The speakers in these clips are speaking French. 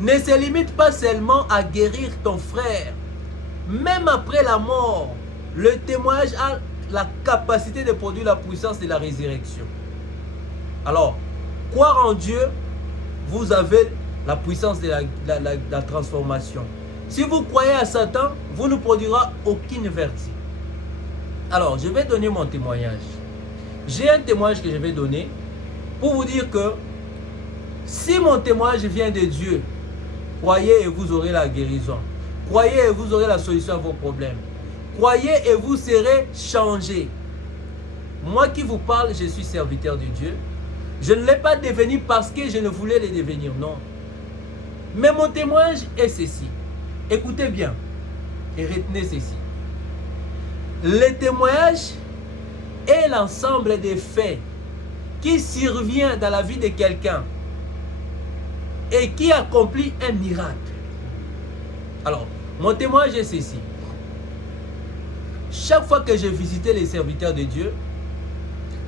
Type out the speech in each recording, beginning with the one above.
ne se limite pas seulement à guérir ton frère. Même après la mort, le témoignage a la capacité de produire la puissance de la résurrection. Alors, croire en Dieu, vous avez la puissance de la transformation. Si vous croyez à Satan, vous ne produira aucune vertu. Alors, je vais donner mon témoignage. J'ai un témoignage que je vais donner pour vous dire que si mon témoignage vient de Dieu, croyez et vous aurez la guérison. Croyez et vous aurez la solution à vos problèmes. Croyez et vous serez changés. Moi qui vous parle, je suis serviteur de Dieu. Je ne l'ai pas devenu parce que je ne voulais le devenir, non. Mais mon témoignage est ceci. Écoutez bien et retenez ceci. Le témoignage est l'ensemble des faits qui survient dans la vie de quelqu'un et qui accomplit un miracle. Alors, mon témoignage est ceci. Chaque fois que je visitais les serviteurs de Dieu,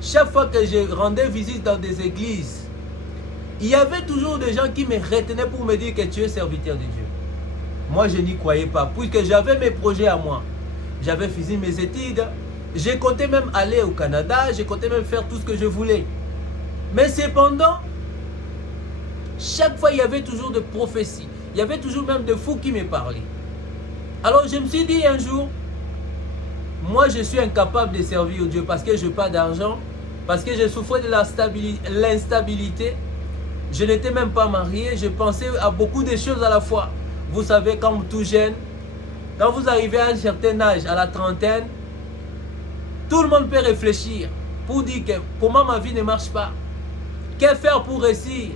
chaque fois que je rendais visite dans des églises, il y avait toujours des gens qui me retenaient pour me dire que tu es serviteur de Dieu. Moi, je n'y croyais pas, puisque j'avais mes projets à moi. J'avais fini mes études, je comptais même aller au Canada, je comptais même faire tout ce que je voulais. Mais cependant, chaque fois, il y avait toujours des prophéties. Il y avait toujours même des fous qui me parlaient. Alors, je me suis dit un jour, moi, je suis incapable de servir Dieu parce que je n'ai pas d'argent, parce que je souffrais de l'instabilité. Je n'étais même pas marié, je pensais à beaucoup de choses à la fois. Vous savez, quand tout jeune, quand vous arrivez à un certain âge, à la trentaine, tout le monde peut réfléchir pour dire que comment ma vie ne marche pas. Que faire pour réussir?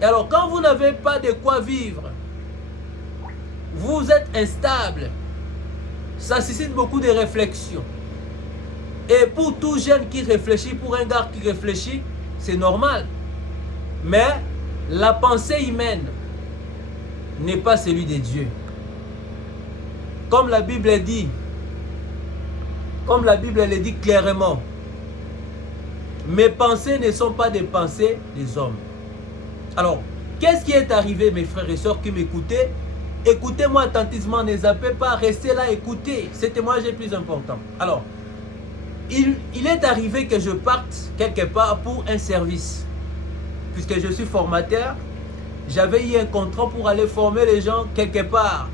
Et alors, quand vous n'avez pas de quoi vivre, vous êtes instable. Ça suscite beaucoup de réflexions. Et pour tout jeune qui réfléchit, pour un gars qui réfléchit, c'est normal. Mais la pensée humaine n'est pas celui de Dieu. Comme la Bible dit, le dit clairement, mes pensées ne sont pas des pensées des hommes. Alors, qu'est-ce qui est arrivé, mes frères et sœurs qui m'écoutaient? Écoutez-moi attentivement, ne zappez pas, restez là, écoutez. Ce témoignage est plus important. Alors, il est arrivé que je parte quelque part pour un service. Puisque je suis formateur, j'avais eu un contrat pour aller former les gens quelque part.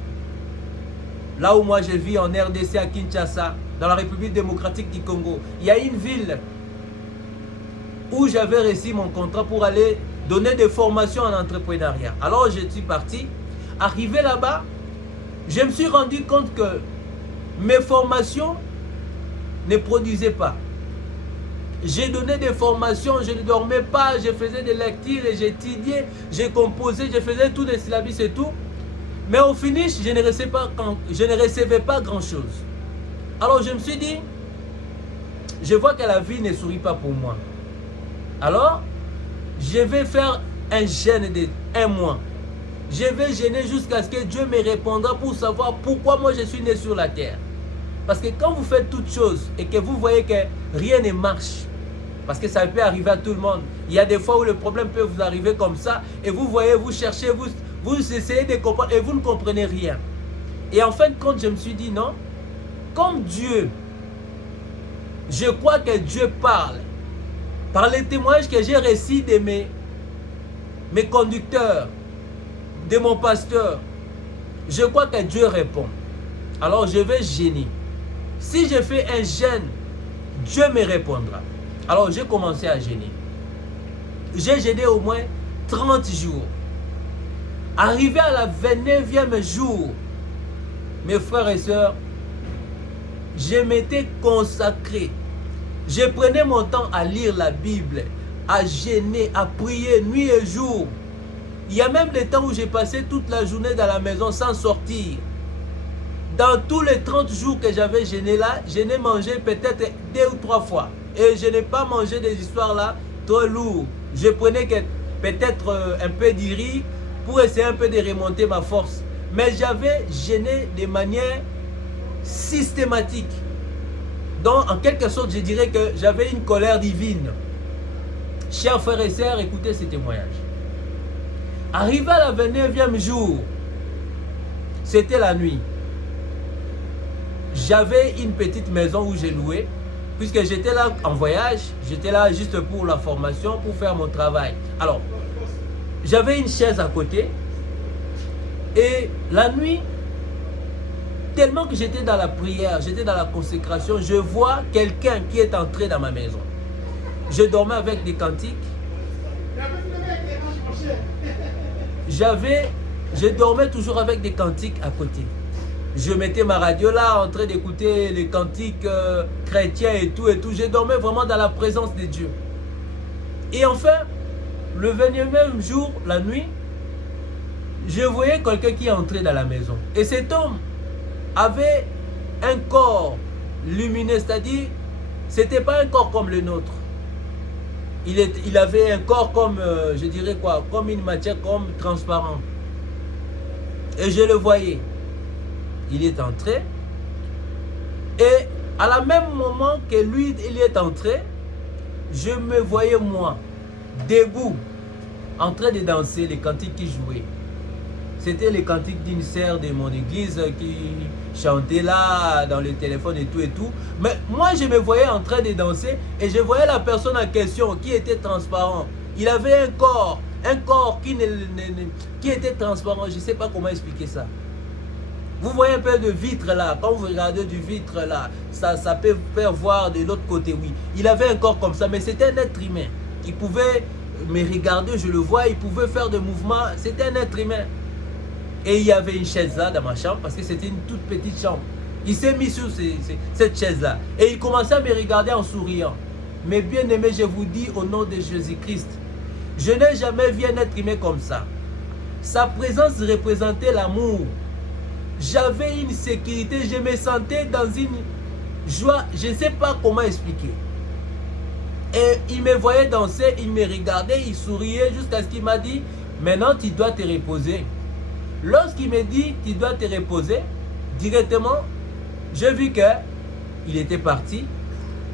Là où moi je vis en RDC à Kinshasa, dans la République démocratique du Congo. Il y a une ville où j'avais reçu mon contrat pour aller donner des formations en entrepreneuriat. Alors je suis parti. Arrivé là-bas, je me suis rendu compte que mes formations ne produisaient pas. J'ai donné des formations, je ne dormais pas, je faisais des lectures, j'étudiais, j'ai composé, je faisais tout des syllabus et tout. Mais au finish, je ne recevais pas grand-chose. Alors je me suis dit, je vois que la vie ne sourit pas pour moi. Alors, je vais faire un jeûne de 1 mois. Je vais jeûner jusqu'à ce que Dieu me répondra pour savoir pourquoi moi je suis né sur la terre. Parce que quand vous faites toutes choses et que vous voyez que rien ne marche, parce que ça peut arriver à tout le monde. Il y a des fois où le problème peut vous arriver comme ça et vous voyez, vous cherchez, vous essayez de comprendre et vous ne comprenez rien. Et en fin de compte, je me suis dit non, comme Dieu, je crois que Dieu parle par les témoignages que j'ai reçus de mes conducteurs, de mon pasteur. Je crois que Dieu répond. Alors je vais jeûner. Si je fais un jeûne, Dieu me répondra. Alors j'ai commencé à jeûner. J'ai jeûné au moins 30 jours. Arrivé à la 29e jour, mes frères et sœurs, je m'étais consacré. Je prenais mon temps à lire la Bible, à jeûner, à prier nuit et jour. Il y a même des temps où j'ai passé toute la journée dans la maison sans sortir. Dans tous les 30 jours que j'avais jeûné là, je n'ai mangé peut-être 2 ou 3 fois. Et je n'ai pas mangé des histoires là trop lourdes. Je prenais peut-être un peu de riz pour essayer un peu de remonter ma force. Mais j'avais jeûné de manière systématique. Donc en quelque sorte, je dirais que j'avais une colère divine. Chers frères et sœurs, écoutez ces témoignages. Arrivé à la 29e jour, c'était la nuit. J'avais une petite maison où j'ai loué, puisque j'étais là en voyage, j'étais là juste pour la formation, pour faire mon travail. Alors, j'avais une chaise à côté, et la nuit, tellement que j'étais dans la prière, j'étais dans la consécration, je vois quelqu'un qui est entré dans ma maison. Je dormais avec des cantiques. Je dormais toujours avec des cantiques à côté. Je mettais ma radio là, en train d'écouter les cantiques chrétiens et tout. Je dormais vraiment dans la présence de Dieu. Et enfin, le 29e jour, la nuit, je voyais quelqu'un qui entrait dans la maison. Et cet homme avait un corps lumineux, c'est-à-dire, c'était pas un corps comme le nôtre. Il avait un corps comme, je dirais quoi, comme une matière comme transparente. Et je le voyais. Il est entré. Et à la même moment que lui, il est entré, je me voyais moi, debout, en train de danser les cantiques qui jouaient. C'était les cantiques d'une sœur de mon église qui chantait là dans le téléphone et tout. Mais moi, je me voyais en train de danser et je voyais la personne en question qui était transparent. Il avait un corps qui était transparent. Je ne sais pas comment expliquer ça. Vous voyez un peu de vitre là. Quand vous regardez du vitre là, ça peut faire voir de l'autre côté, oui. Il avait un corps comme ça, mais c'était un être humain. Il pouvait me regarder, je le vois, il pouvait faire des mouvements. C'était un être humain. Et il y avait une chaise là dans ma chambre parce que c'était une toute petite chambre. Il s'est mis sur cette chaise là et il commençait à me regarder en souriant. Mais bien aimé, je vous dis au nom de Jésus-Christ, je n'ai jamais vu un être humain comme ça. Sa présence représentait l'amour. J'avais une sécurité, je me sentais dans une joie, je ne sais pas comment expliquer. Et il me voyait danser, il me regardait, il souriait jusqu'à ce qu'il m'a dit, maintenant tu dois te reposer. Lorsqu'il me dit tu dois te reposer, directement, j'ai vu qu'il était parti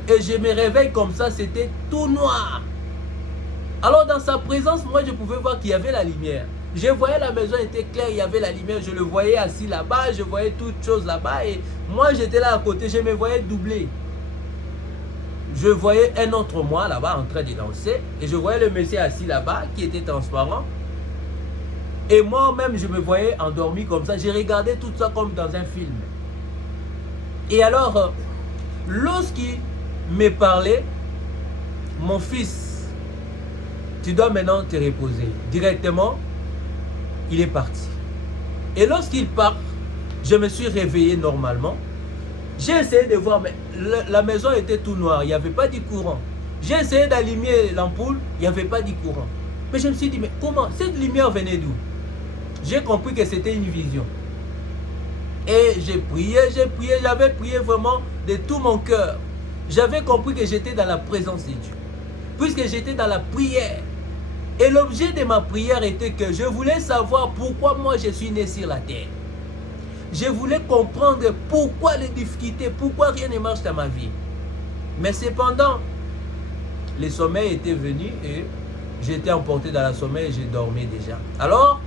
et je me réveille comme ça, c'était tout noir. Alors dans sa présence, moi je pouvais voir qu'il y avait la lumière. Je voyais la maison était claire, il y avait la lumière, je le voyais assis là-bas, je voyais toutes choses là-bas et moi j'étais là à côté, je me voyais doubler. Je voyais un autre moi là-bas en train de danser et je voyais le monsieur assis là-bas qui était transparent. Et moi-même, je me voyais endormi comme ça. J'ai regardé tout ça comme dans un film. Et alors, lorsqu'il me parlait, mon fils, tu dois maintenant te reposer. Directement, il est parti. Et lorsqu'il part, je me suis réveillé normalement. J'ai essayé de voir, mais la maison était tout noire. Il n'y avait pas de courant. J'ai essayé d'allumer l'ampoule. Il n'y avait pas de courant. Mais je me suis dit, mais comment? Cette lumière venait d'où? J'ai compris que c'était une vision. Et j'ai prié, j'avais prié vraiment de tout mon cœur. J'avais compris que j'étais dans la présence de Dieu. Puisque j'étais dans la prière. Et l'objet de ma prière était que je voulais savoir pourquoi moi je suis né sur la terre. Je voulais comprendre pourquoi les difficultés, pourquoi rien ne marche dans ma vie. Mais cependant, le sommeil était venu et j'étais emporté dans le sommeil et je dormais déjà. Alors,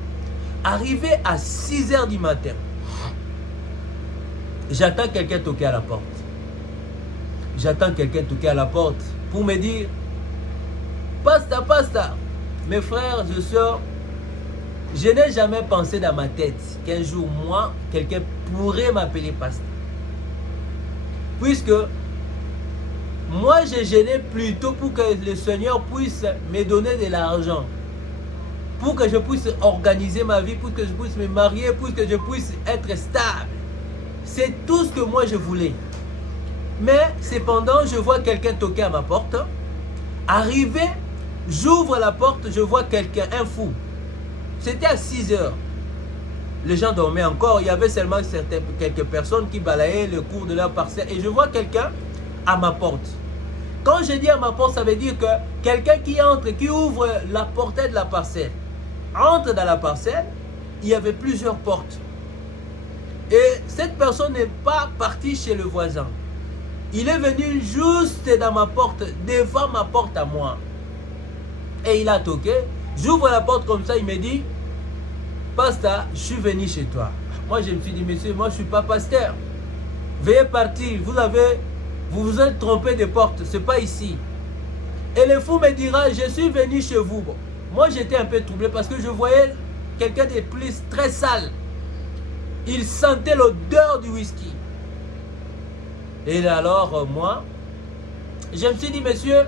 arrivé à 6 h du matin, j'attends quelqu'un toquer à la porte. J'attends quelqu'un toquer à la porte pour me dire, Pasteur, mes frères et sœurs, je n'ai jamais pensé dans ma tête qu'un jour, moi, quelqu'un pourrait m'appeler pasteur. Puisque moi, je gênais plutôt pour que le Seigneur puisse me donner de l'argent. Pour que je puisse organiser ma vie, pour que je puisse me marier, pour que je puisse être stable. C'est tout ce que moi je voulais. Mais cependant, je vois quelqu'un toquer à ma porte. Arrivé, j'ouvre la porte, je vois quelqu'un, un fou. C'était à 6 h. Les gens dormaient encore, il y avait seulement quelques personnes qui balayaient le cours de leur parcelle. Et je vois quelqu'un à ma porte. Quand je dis à ma porte, ça veut dire que quelqu'un qui entre, qui ouvre la portée de la parcelle, entre dans la parcelle, il y avait plusieurs portes. Et cette personne n'est pas partie chez le voisin. Il est venu juste dans ma porte, devant ma porte à moi. Et il a toqué. J'ouvre la porte comme ça, il me dit, pasteur, je suis venu chez toi. Moi, je me suis dit, monsieur, moi, je ne suis pas pasteur. Veuillez partir. Vous vous êtes trompé de porte. Ce n'est pas ici. Et le fou me dira, je suis venu chez vous. Bon, moi, j'étais un peu troublé parce que je voyais quelqu'un de plus très sale. Il sentait l'odeur du whisky. Et alors, moi, je me suis dit, monsieur,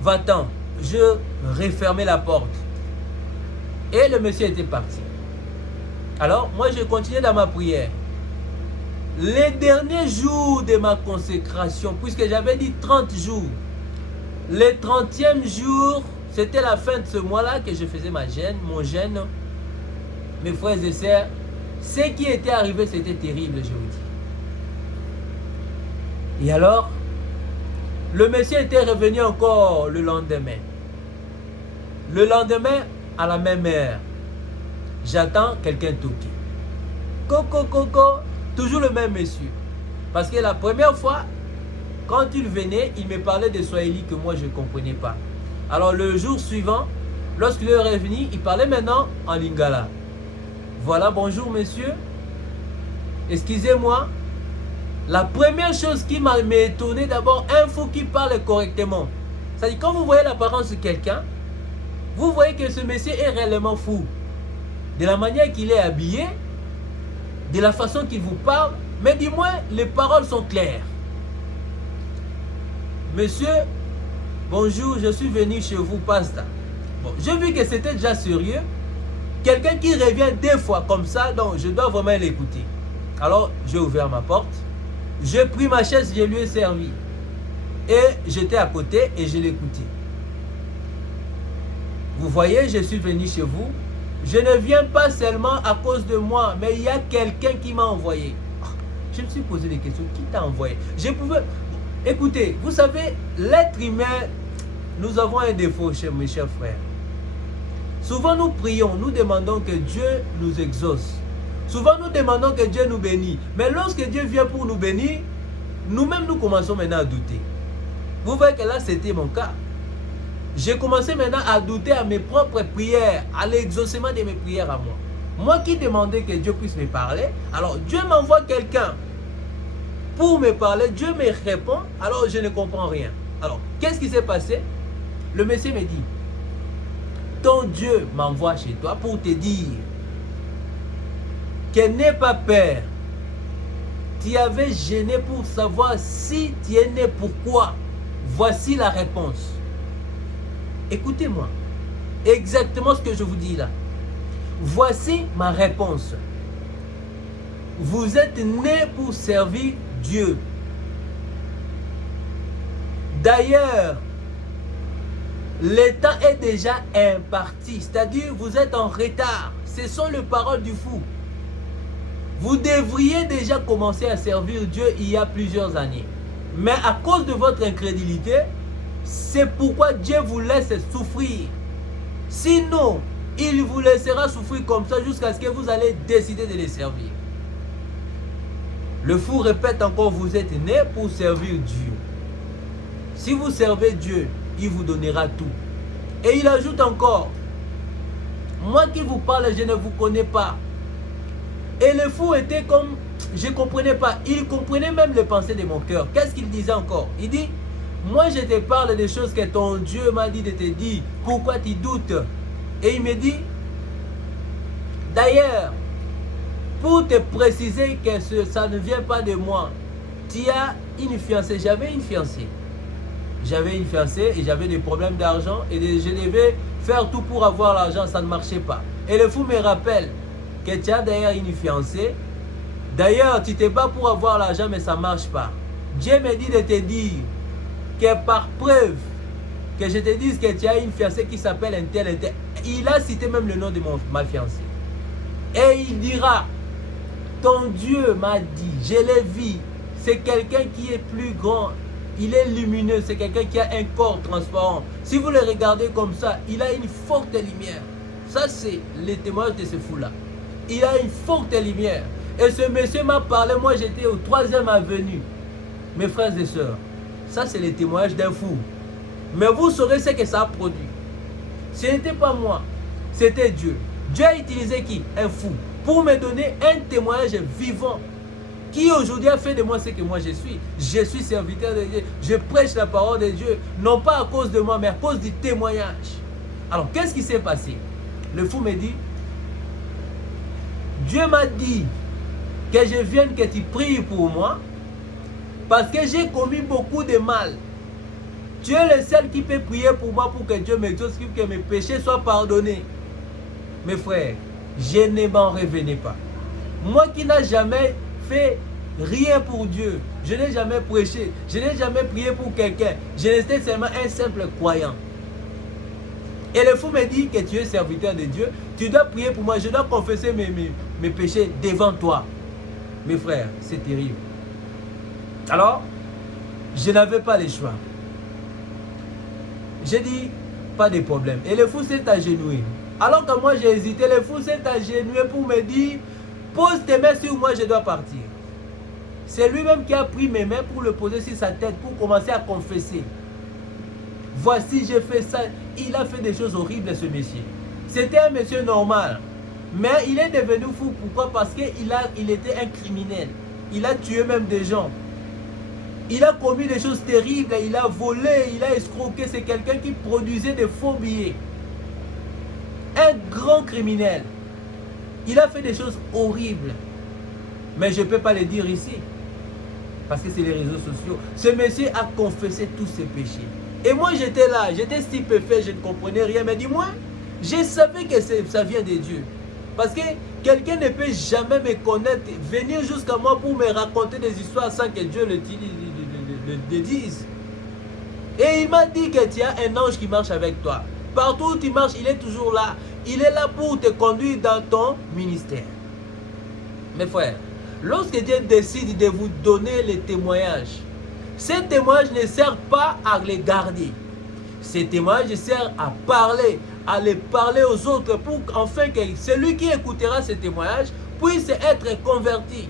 va-t'en. Je refermais la porte. Et le monsieur était parti. Alors, moi, je continuais dans ma prière. Les derniers jours de ma consécration, puisque j'avais dit 30 jours, le 30e jour, c'était la fin de ce mois-là que je faisais mon jeûne. Mes frères et sœurs, ce qui était arrivé, c'était terrible, je vous dis. Et alors, le monsieur était revenu encore le lendemain. Le lendemain, à la même heure, j'attends quelqu'un toquer. Coco, coco, toujours le même monsieur. Parce que la première fois, quand il venait, il me parlait de Swahili que moi je ne comprenais pas. Alors le jour suivant, lorsqu'il est revenu, il parlait maintenant en lingala. Voilà, bonjour monsieur. Excusez-moi. La première chose qui m'a étonné d'abord, un fou qui parle correctement. C'est-à-dire quand vous voyez l'apparence de quelqu'un, vous voyez que ce monsieur est réellement fou. De la manière qu'il est habillé, de la façon qu'il vous parle, mais du moins les paroles sont claires. Monsieur, bonjour, je suis venu chez vous, pasteur. Bon, j'ai vu que c'était déjà sérieux. Quelqu'un qui revient 2 fois comme ça, donc je dois vraiment l'écouter. Alors, j'ai ouvert ma porte. J'ai pris ma chaise, je lui ai servi. Et j'étais à côté et je l'écoutais. Vous voyez, je suis venu chez vous. Je ne viens pas seulement à cause de moi, mais il y a quelqu'un qui m'a envoyé. Je me suis posé des questions. Qui t'a envoyé? Je pouvais... Écoutez, vous savez, l'être humain, nous avons un défaut, mes chers frères. Souvent nous prions, nous demandons que Dieu nous exauce. Souvent nous demandons que Dieu nous bénisse. Mais lorsque Dieu vient pour nous bénir, nous-mêmes nous commençons maintenant à douter. Vous voyez que là c'était mon cas. J'ai commencé maintenant à douter à mes propres prières, à l'exaucement de mes prières à moi. Moi qui demandais que Dieu puisse me parler, alors Dieu m'envoie quelqu'un pour me parler, Dieu me répond, alors je ne comprends rien. Alors, qu'est-ce qui s'est passé? Le monsieur me dit, ton Dieu m'envoie chez toi pour te dire que n'aie pas peur. Tu avais gêné pour savoir si tu es né, pourquoi. Voici la réponse. Écoutez-moi, exactement ce que je vous dis là. Voici ma réponse. Vous êtes né pour servir Dieu. D'ailleurs, le temps est déjà imparti, c'est-à-dire vous êtes en retard. Ce sont les paroles du fou. Vous devriez déjà commencer à servir Dieu il y a plusieurs années. Mais à cause de votre incrédulité, c'est pourquoi Dieu vous laisse souffrir. Sinon, il vous laissera souffrir comme ça jusqu'à ce que vous allez décider de les servir. Le fou répète encore, vous êtes né pour servir Dieu. Si vous servez Dieu, il vous donnera tout. Et il ajoute encore, moi qui vous parle, je ne vous connais pas. Et le fou était comme, je ne comprenais pas. Il comprenait même les pensées de mon cœur. Qu'est-ce qu'il disait encore? Il dit, moi je te parle des choses que ton Dieu m'a dit de te dire. Pourquoi tu doutes? Et il me dit, d'ailleurs, pour te préciser que ça ne vient pas de moi, tu as une fiancée. J'avais une fiancée. J'avais une fiancée et j'avais des problèmes d'argent et je devais faire tout pour avoir l'argent, ça ne marchait pas. Et le fou me rappelle que tu as d'ailleurs une fiancée. D'ailleurs, tu te bats pour avoir l'argent mais ça ne marche pas. Dieu me dit de te dire que par preuve que je te dise que tu as une fiancée qui s'appelle un tel, un tel. Il a cité même le nom de ma fiancée. Et il dira, ton Dieu m'a dit, je l'ai vu, c'est quelqu'un qui est plus grand, il est lumineux, c'est quelqu'un qui a un corps transparent. Si vous le regardez comme ça, il a une forte lumière. Ça c'est le témoignage de ce fou-là. Il a une forte lumière. Et ce monsieur m'a parlé, moi j'étais au 3e avenue. Mes frères et sœurs, ça c'est le témoignage d'un fou. Mais vous saurez ce que ça a produit. Ce n'était pas moi, c'était Dieu. Dieu a utilisé qui? Un fou. Pour me donner un témoignage vivant. Qui aujourd'hui a fait de moi ce que moi je suis. Je suis serviteur de Dieu. Je prêche la parole de Dieu. Non pas à cause de moi, mais à cause du témoignage. Alors, qu'est-ce qui s'est passé? Le fou me dit, Dieu m'a dit que je vienne, que tu pries pour moi, parce que j'ai commis beaucoup de mal. Tu es le seul qui peut prier pour moi pour que Dieu m'exauce, que mes péchés soient pardonnés. Mes frères, je ne m'en revenais pas. Moi qui n'ai jamais fait rien pour Dieu, je n'ai jamais prêché, je n'ai jamais prié pour quelqu'un, je n'étais seulement un simple croyant. Et le fou me dit que tu es serviteur de Dieu, tu dois prier pour moi, je dois confesser mes péchés devant toi. Mes frères, c'est terrible. Alors, je n'avais pas le choix. J'ai dit, pas de problème. Et le fou s'est agenouillé. Alors que moi j'ai hésité, le fou s'est agenouillé pour me dire, pose tes mains sur moi, je dois partir. C'est lui-même qui a pris mes mains pour le poser sur sa tête, pour commencer à confesser. Voici, j'ai fait ça. Il a fait des choses horribles, ce monsieur. C'était un monsieur normal. Mais il est devenu fou. Pourquoi? Parce qu'il était un criminel. Il a tué même des gens. Il a commis des choses terribles. Il a volé, il a escroqué. C'est quelqu'un qui produisait des faux billets. Un grand criminel. Il a fait des choses horribles. Mais je ne peux pas le dire ici. Parce que c'est les réseaux sociaux. Ce monsieur a confessé tous ses péchés. Et moi j'étais là, j'étais stupéfait, je ne comprenais rien. Mais dis-moi, je savais que ça vient de Dieu. Parce que quelqu'un ne peut jamais me connaître, venir jusqu'à moi pour me raconter des histoires sans que Dieu le dise. Et il m'a dit que tu as un ange qui marche avec toi. Partout où tu marches, il est toujours là. Il est là pour te conduire dans ton ministère. Mes frères, lorsque Dieu décide de vous donner les témoignages, ces témoignages ne servent pas à les garder. Ces témoignages servent à parler, à les parler aux autres pour enfin que celui qui écoutera ces témoignages puisse être converti,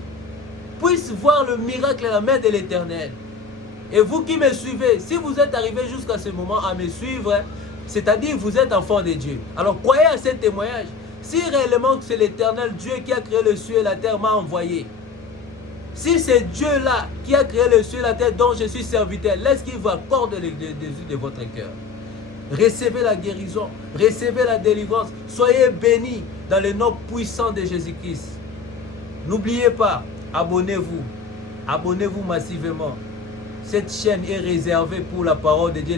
puisse voir le miracle et la main de l'Éternel. Et vous qui me suivez, si vous êtes arrivé jusqu'à ce moment à me suivre, c'est-à-dire vous êtes enfant de Dieu. Alors croyez à ces témoignages. Si réellement c'est l'Éternel Dieu qui a créé le ciel et la terre m'a envoyé, si c'est Dieu-là qui a créé le ciel et la terre dont je suis serviteur, laisse qu'il vous accorde les yeux de votre cœur. Recevez la guérison, recevez la délivrance. Soyez bénis dans le nom puissant de Jésus-Christ. N'oubliez pas, abonnez-vous. Abonnez-vous massivement. Cette chaîne est réservée pour la parole de Dieu.